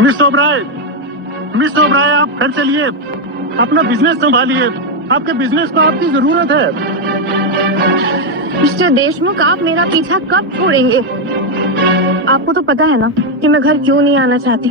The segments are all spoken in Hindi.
मिस ओबराय, मिस ओबराय, आप घर चलिए, अपना बिजनेस संभालिए। आपके बिजनेस को आपकी जरूरत है। मिस्टर देशमुख, आप मेरा पीछा कब छोड़ेंगे? आपको तो पता है ना कि मैं घर क्यों नहीं आना चाहती।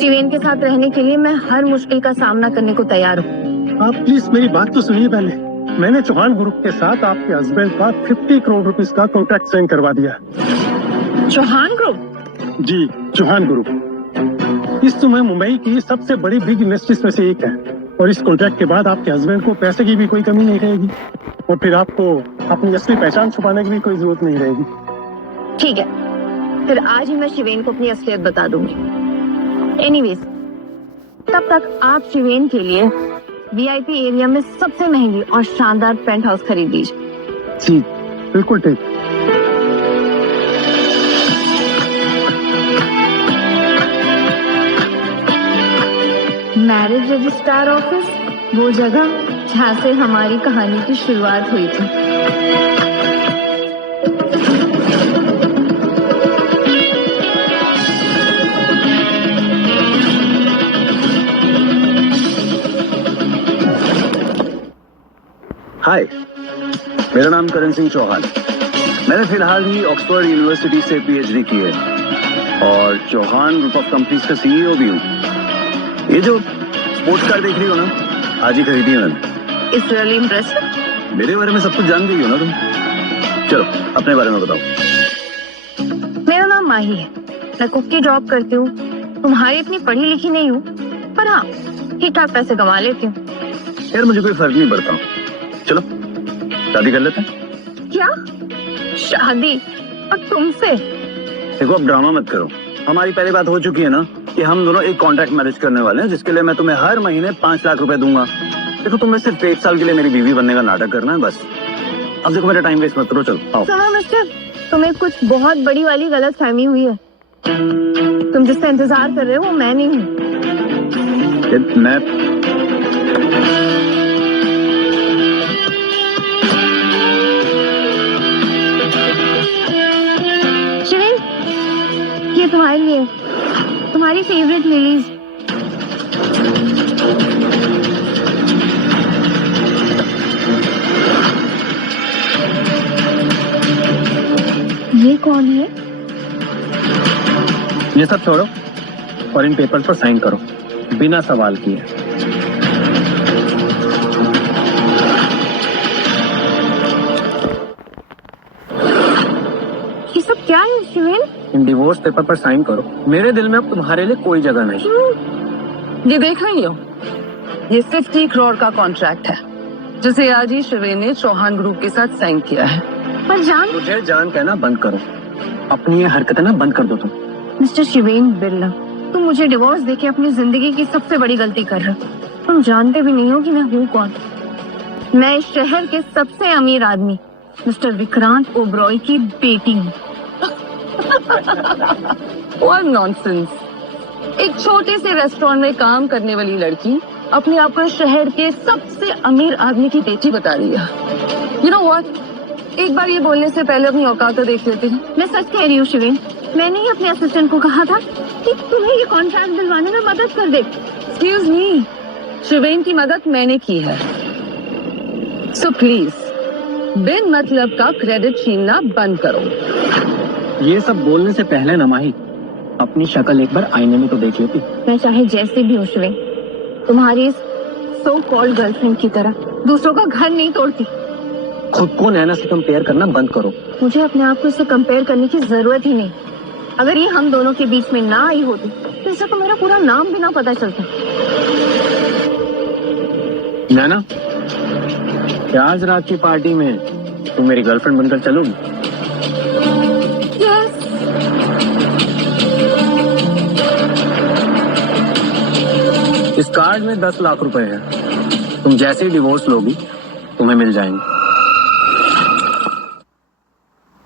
शिवेन के साथ रहने के लिए मैं हर मुश्किल का सामना करने को तैयार हूँ। आप प्लीज मेरी बात तो सुनिए पहले। मैंने चौहान ग्रुप के साथ आपके हस्बैंड का 50 करोड़ रुपीस का कॉन्ट्रैक्ट साइन करवा दिया। चौहान ग्रुप? जी, चौहान ग्रुप इस समय मुंबई की सबसे बड़ी बिग इंडस्ट्रीज में से एक है, और इस कॉन्ट्रैक्ट के बाद आपके हस्बैंड को पैसे की भी कोई कमी नहीं रहेगी, और फिर आपको अपनी असली पहचान छुपाने की भी कोई जरूरत नहीं रहेगी। ठीक है, फिर आज ही मैं शिवेन को अपनी असलियत बता दूंगी। एनीवेज, तब तक आप शिवेन के लिए वीआईपी एरिया में सबसे महंगी और शानदार पेंट हाउस खरीद लीजिए। जी बिल्कुल ठीक। मैरिज रजिस्ट्रार ऑफिस, वो जगह जहाँ से हमारी कहानी की शुरुआत हुई थी। हाय, मेरा नाम करण सिंह चौहान। मैंने फिलहाल ही ऑक्सफोर्ड यूनिवर्सिटी से पीएचडी की है और चौहान ग्रुप ऑफ कंपनीज का सीईओ भी हूँ। ये जो स्पोर्ट्स कार देख रही हो ना, आज ही खरीदी है मैंने। It's really impressive. मेरे बारे में सब कुछ जान गई हो ना तुम। चलो अपने बारे में बताओ। मेरा नाम माही है, मैं कुक की जॉब करती हूँ। तुम्हारी इतनी पढ़ी लिखी नहीं हूँ, पर हाँ ठीक ठाक पैसे कमा लेती हूँ। यार मुझे कोई फर्क नहीं पड़ता। चलो शादी कर लेते हैं। क्या शादी? और तुमसे? देखो अब ड्रामा मत करो। हमारी पहली बात हो चुकी है ना कि हम दोनों एक कॉन्ट्रैक्ट मैरिज करने वाले हैं, जिसके लिए मैं तुम्हें हर महीने 5 लाख रुपए दूंगा। देखो तुम्हें सिर्फ 1 साल के लिए मेरी बीवी बनने का नाटक करना है बस। अब देखो मेरा टाइम वेस्ट मत करो, चलो आओ। सुनो मिस्टर, तुम्हें कुछ बहुत बड़ी वाली गलत फहमी हुई है। तुम जिसका इंतजार कर रहे हो वो मैं नहीं हूँ। मैं शिवेन, ये तुम्हारे लिए, तुम्हारी फेवरेट लिलीज। ये कौन है? ये सब छोड़ो और इन पेपर्स पर साइन करो बिना सवाल किए। ये सब क्या है शिवेन? इन डिवोर्स पेपर पर साइन करो। मेरे दिल में अब तुम्हारे लिए कोई जगह नहीं। ये देख रही हो, ये 50 करोड़ का कॉन्ट्रैक्ट है जिसे आज ही शिवेन ने चौहान ग्रुप के साथ साइन किया है। पर जान, मुझे जान कहना बंद करो। अपनी ये हरकतें ना बंद कर दो तुम। मिस्टर शिवेन बिरला, तुम मुझे डिवोर्स देके अपनी जिंदगी की सबसे बड़ी गलती कर रहे हो। तुम जानते भी नहीं हो कि मैं हूँ कौन। मैं इस शहर के सबसे अमीर आदमी मिस्टर विक्रांत ओबरॉय की बेटी हूँ। और नॉनसेंस। एक छोटे से रेस्टोरेंट में काम करने वाली लड़की अपने आप को शहर के सबसे अमीर आदमी की बेटी बता रही है। यू नो व्हाट, एक बार ये बोलने से पहले अपनी औकात तो देख लेती हूँ। मैं सच कह रही हूँ शिवेन, मैंने ही अपने असिस्टेंट को कहा था कि तुम्हें ये कॉन्ट्रैक्ट दिलवाने में मदद कर दे। एक्सक्यूज मी, शिवेन की मदद मैंने की है, सो प्लीज बिन मतलब का क्रेडिट छीनना बंद करो। ये सब बोलने से पहले ना माही, अपनी शक्ल एक बार आईने में तो देख लेती। मैं चाहे जैसे भी हो शिवेन, तुम्हारी इस सो कॉल्ड गर्लफ्रेंड की तरह दूसरों का घर नहीं तोड़ती। खुद को नैना से कंपेयर करना बंद करो। मुझे अपने आप को इससे कंपेयर करने की जरूरत ही नहीं। अगर ये हम दोनों के बीच में ना आई होती तो इसे तो मेरा पूरा नाम भी ना पता चलता। नैना, क्या आज रात की पार्टी में तुम मेरी गर्लफ्रेंड बनकर चलोगी? यस। इस कार्ड में 10 लाख रुपए है। तुम जैसे ही डिवोर्स लोगी तुम्हें मिल जाएंगे।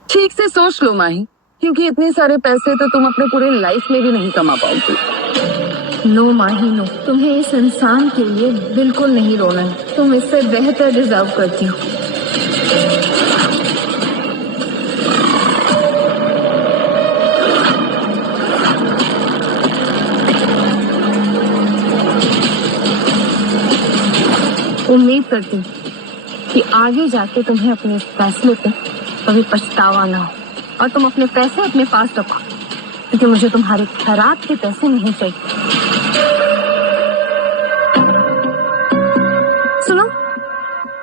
ठीक से सोच लो माही, क्योंकि इतने सारे पैसे तो तुम अपने पूरे लाइफ में भी नहीं कमा पाओगे। नो माही नो, तुम्हें इस इंसान के लिए बिल्कुल नहीं रोना है। तुम इससे बेहतर डिजर्व करती हो। उम्मीद करती हूँ कि आगे जाके तुम्हें अपने इस फैसले पे कभी पछतावा ना हो और तुम अपने पैसे अपने पास रखो, क्योंकि मुझे तुम्हारे खैरात के पैसे नहीं चाहिए। सुनो,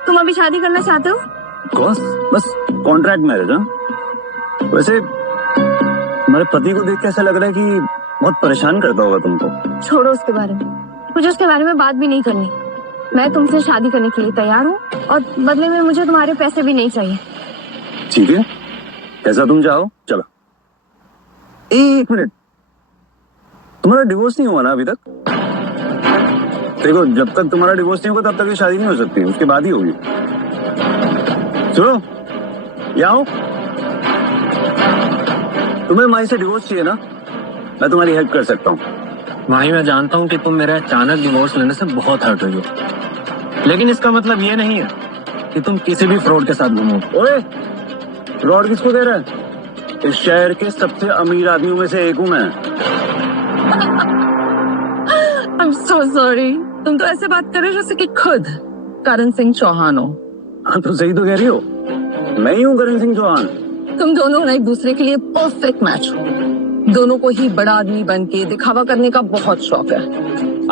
तुम अभी शादी करना चाहते हो? कौन? बस कॉन्ट्रैक्ट मैरिज। हाँ, वैसे तुम्हारे पति को देख के ऐसा लग रहा है कि बहुत परेशान करता होगा तुमको। छोड़ो उसके बारे में, मुझे उसके बारे में बात भी नहीं करनी। मैं तुमसे शादी करने के लिए तैयार हूँ और बदले में मुझे तुम्हारे पैसे भी नहीं चाहिए। ठीक है, कैसा तुम चाहो। चलो, एक मिनट, तुम्हारा डिवोर्स नहीं हुआ ना अभी तक? देखो, जब तक तुम्हारा डिवोर्स नहीं होगा तब तक ये शादी नहीं हो सकती, उसके बाद ही होगी। सुनो, यहाँ आओ। तुम्हें माई से डिवोर्स चाहिए ना? मैं तुम्हारी हेल्प कर सकता हूँ। माही, मैं जानता हूँ कि तुम मेरा अचानक डिवोर्स लेने से बहुत हर्ट हुई हो, लेकिन इसका मतलब ये नहीं है कि तुम किसी भी फ्रॉड के साथ घूमो। ओए, फ्रॉड किसको दे रहा है? इस शहर के सबसे अमीर आदमियों में से एक हूँ मैं। I'm so sorry. तुम तो ऐसे बात कर रहे हो जैसे कि खुद करण सिंह चौहान हो। हाँ, तो सही तो कह रही हो, मैं ही हूँ करण सिंह चौहान। तुम दोनों ना एक दूसरे के लिए परफेक्ट मैच हो। दोनों को ही बड़ा आदमी बन के दिखावा करने का बहुत शौक है।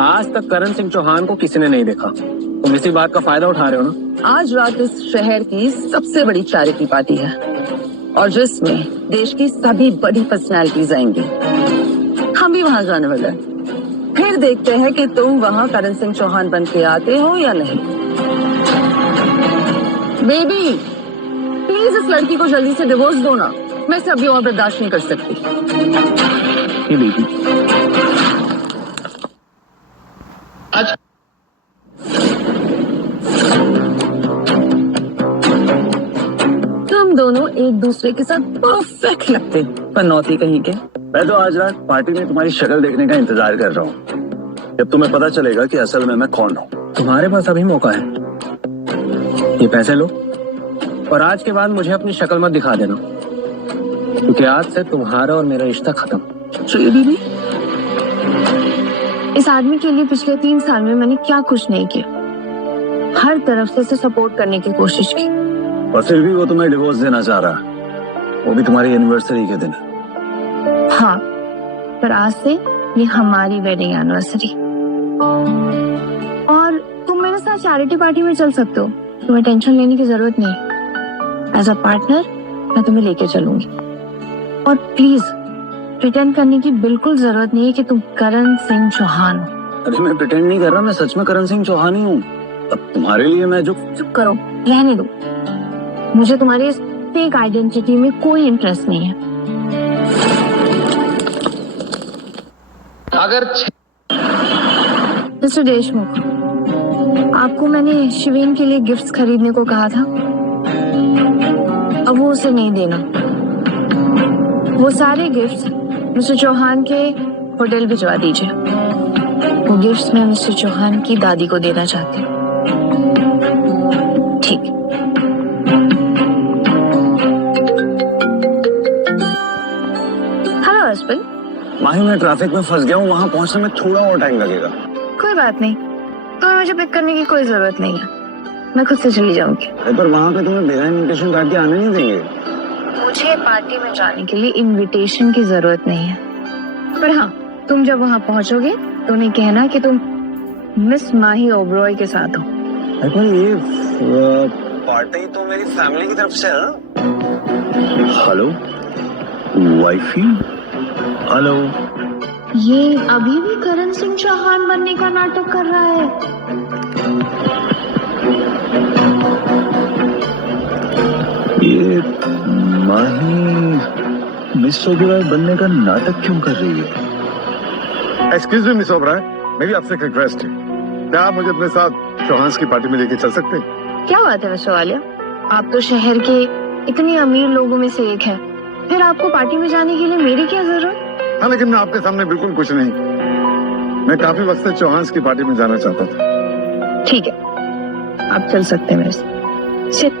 आज तक करण सिंह चौहान को किसी ने नहीं देखा, तुम इसी बात का फायदा उठा रहे हो ना। आज रात इस शहर की सबसे बड़ी चैरिटी पार्टी है और जिसमें देश की सभी बड़ी पर्सनैलिटीज आएंगी। हम भी वहां जाने वाले हैं। फिर देखते हैं कि तुम वहां करण सिंह चौहान बन के आते हो या नहीं। बेबी, प्लीज इस लड़की को जल्दी से डिवोर्स दो ना, मैं इसे अभी और बर्दाश्त नहीं कर सकती। ये बेबी, तुम दोनों एक दूसरे के साथ परफेक्ट लगते, पनौती कहीं के। मैं तो आज रात पार्टी में तुम्हारी शक्ल देखने का इंतजार कर रहा हूँ, जब तुम्हें पता चलेगा कि असल में मैं कौन हूँ। तुम्हारे पास अभी मौका है, ये पैसे लो और आज के बाद मुझे अपनी शक्ल मत दिखा देना, क्योंकि आज से तुम्हारा और मेरा रिश्ता खत्म। चलिए दीदी। इस आदमी के लिए पिछले 3 साल में मैंने क्या कुछ नहीं किया। हर तरफ से इसे सपोर्ट करने की कोशिश की, और फिर भी वो तुम्हें डिवोर्स देना चाह रहा, वो भी तुम्हारी एनिवर्सरी के दिन। हाँ, पर आज से ये हमारी वेडिंग एनिवर्सरी। और तुम मेरे साथ चैरिटी पार्टी में चल सकते हो, तुम्हें टेंशन लेने की जरूरत नहीं। एज अ पार्टनर मैं तुम्हें लेके चलूंगी। और प्लीज प्रिटेंड करने की बिल्कुल जरूरत नहीं है कि तुम करण सिंह चौहान हो। अरे मैं प्रिटेंड नहीं कर रहा, मैं सच में करण सिंह चौहान ही हूँ। अब तुम्हारे लिए मैं जो... चुप करो, रहने दो। मुझे तुम्हारी इस फेक आइडेंटिटी में कोई इंटरेस्ट नहीं है। अगर मिस्टर देशमुख, आपको मैंने शिवेन के लिए गिफ्ट्स खरीदने को कहा था, अब वो उसे नहीं देना। वो सारे गिफ्ट्स मिस्टर चौहान के होटल भिजवा दीजिए। वो गिफ्ट्स मैं मिस्टर चौहान की दादी को देना चाहती हूँ। ठीक। Hello husband. माही, मैं ट्रैफिक में फंस गया हूँ, वहाँ पहुँचने में थोड़ा और टाइम लगेगा। कोई बात नहीं, तो मुझे पिक करने की कोई जरूरत नहीं है, मैं खुद से चली जाऊंगी। पर वहाँ पे तुम्हें बिना इन्विटेशन कार्ड के आने नहीं देंगे। मुझे पार्टी में जाने के लिए इनविटेशन की जरूरत नहीं है, पर हाँ, तुम जब वहाँ पहुँचोगे तो उन्हें कहना कि तुम मिस माही ओबरॉय के साथ हो। पर ये पार्टी तो मेरी फैमिली की तरफ से है ना। Hello wifey, hello. ये अभी भी करण सिंह चौहान बनने का नाटक कर रहा है। ये माही मिस ओबराय बनने का नाटक क्यों कर रही है? एक्सक्यूज मी मिस ओबराय, मेरी आपसे एक रिक्वेस्ट है, क्या आप मुझे अपने साथ चौहान की पार्टी में लेके चल सकते हैं? क्या बात है मिस्टर वालिया, आप तो शहर के इतने अमीर लोगों में से एक हैं, फिर आपको पार्टी में जाने के लिए मेरी क्या जरूरत? हाँ, लेकिन मैं आपके सामने बिल्कुल कुछ नहीं, मैं काफी वक्त से चौहान की पार्टी में जाना चाहता था। ठीक है, आप चल सकते हैं मेरे साथ। सिट।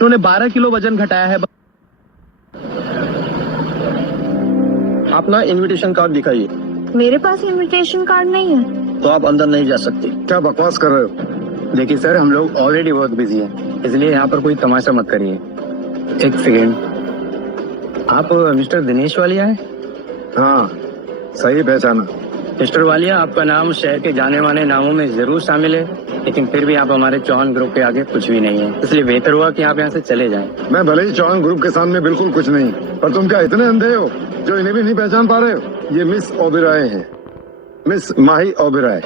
तूने 12 किलो वजन घटाया है। अपना इनविटेशन कार्ड दिखाइए। मेरे पास इनविटेशन कार्ड नहीं है। तो आप अंदर नहीं जा सकते। क्या बकवास कर रहे हो? देखिए सर, हम लोग ऑलरेडी बहुत बिजी हैं, इसलिए यहाँ पर कोई तमाशा मत करिए। एक सेकेंड, आप मिस्टर दिनेश वालिया हैं? हाँ, सही पहचाना। मिस्टर वालिया, आपका नाम शहर के जाने माने नामों में जरूर शामिल है, लेकिन फिर भी आप हमारे चौहान ग्रुप के आगे कुछ भी नहीं है, इसलिए बेहतर हुआ कि आप यहाँ से चले जाएं। मैं भले ही चौहान ग्रुप के सामने बिल्कुल कुछ नहीं, पर तुम क्या इतने अंधे हो जो इन्हें भी नहीं पहचान पा रहे हो? ये मिस ओबेरॉय हैं, मिस माही ओबेरॉय।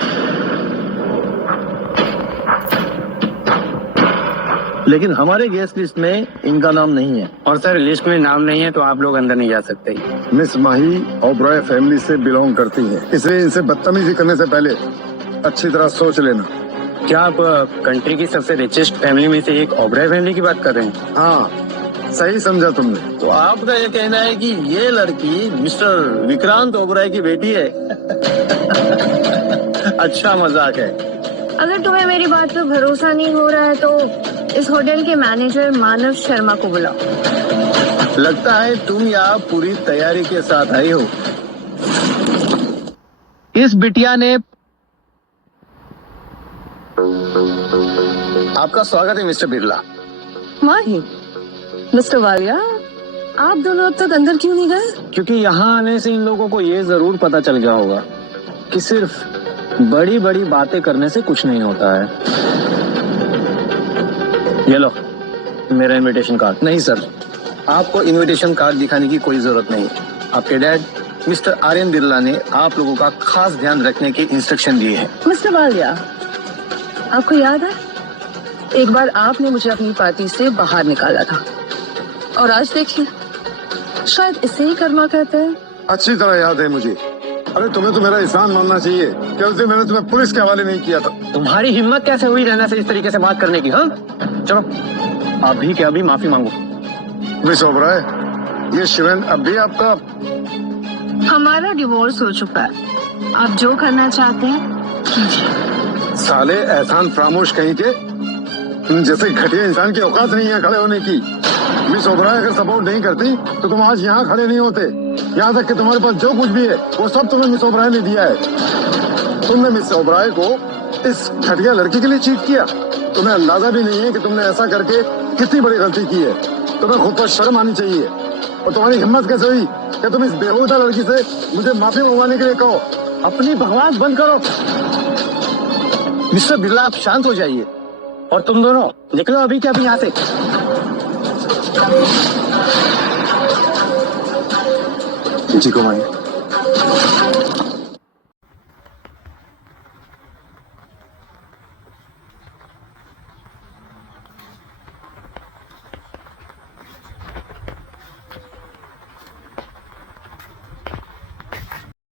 लेकिन हमारे गेस्ट लिस्ट में इनका नाम नहीं है। और सर, लिस्ट में नाम नहीं है तो आप लोग अंदर नहीं जा सकते। मिस माही ओबेरॉय फैमिली से बिलोंग करती है, इसलिए इनसे बदतमीजी करने से पहले अच्छी तरह सोच लेना। क्या आप कंट्री की सबसे रिचेस्ट फैमिली में से एक ओबराय फैमिली की बात कर रहे हैं? हाँ, सही समझा तुमने। तो आपका ये कहना है कि ये लड़की मिस्टर विक्रांत ओबराय की बेटी है? अच्छा मजाक है। अगर तुम्हें मेरी बात पे भरोसा नहीं हो रहा है तो इस होटल के मैनेजर मानव शर्मा को बुलाओ। लगता है तुम यहाँ पूरी तैयारी के साथ आई हो। इस बिटिया ने आपका स्वागत है मिस्टर बिरला। माही, मिस्टर वालिया, आप दोनों अब तक अंदर क्यों नहीं गए? क्योंकि यहाँ आने से इन लोगों को ये जरूर पता चल गया होगा कि सिर्फ बड़ी बड़ी बातें करने से कुछ नहीं होता है। ये लो मेरा इनविटेशन कार्ड। नहीं सर, आपको इनविटेशन कार्ड दिखाने की कोई जरूरत नहीं। आपके डैड मिस्टर आर्यन बिरला ने आप लोगों का खास ध्यान रखने के इंस्ट्रक्शन दिए हैं। मिस्टर वालिया, आपको याद है एक बार आपने मुझे अपनी पार्टी से बाहर निकाला था, और आज देखिए, शायद इसे ही कर्मा कहते हैं। अच्छी तरह याद है मुझे। अरे तुम्हें तो मेरा एहसान मानना चाहिए कि उस दिन मैंने तुम्हें पुलिस के हवाले नहीं किया था। तुम्हारी हिम्मत कैसे हुई रहना से इस तरीके से बात करने की? हाँ, चलो अभी के अभी माफी मांगो। मिस ओबराय, ये शिवेन अब भी आपका? हमारा डिवोर्स हो चुका है। आप जो करना चाहते हैं कीजिए। साले एहसान फरामोश कहीं के, तुम जैसे घटिया इंसान की औकात नहीं है खड़े होने की। मिस ओबराय अगर सपोर्ट नहीं करती तो तुम आज यहाँ खड़े नहीं होते। यहाँ तक कि तुम्हारे पास जो कुछ भी है वो सब तुम्हें मिस ओबराय ने दिया है। तुमने मिस ओबराय को इस घटिया लड़की के लिए चीट किया। तुम्हें अंदाजा भी नहीं है कि तुमने ऐसा करके कितनी बड़ी गलती की है। तुम्हें खुद पर शर्म आनी चाहिए। और तुम्हारी हिम्मत कैसे हुई कि तुम इस बेहुदा लड़की से मुझे माफी मंगवाने के लिए कहो? अपनी बकवास बंद करो। मिस्टर बिरला, आप शांत हो जाइए। और तुम दोनों निकलो अभी के अभी यहाँ से। जी को माई।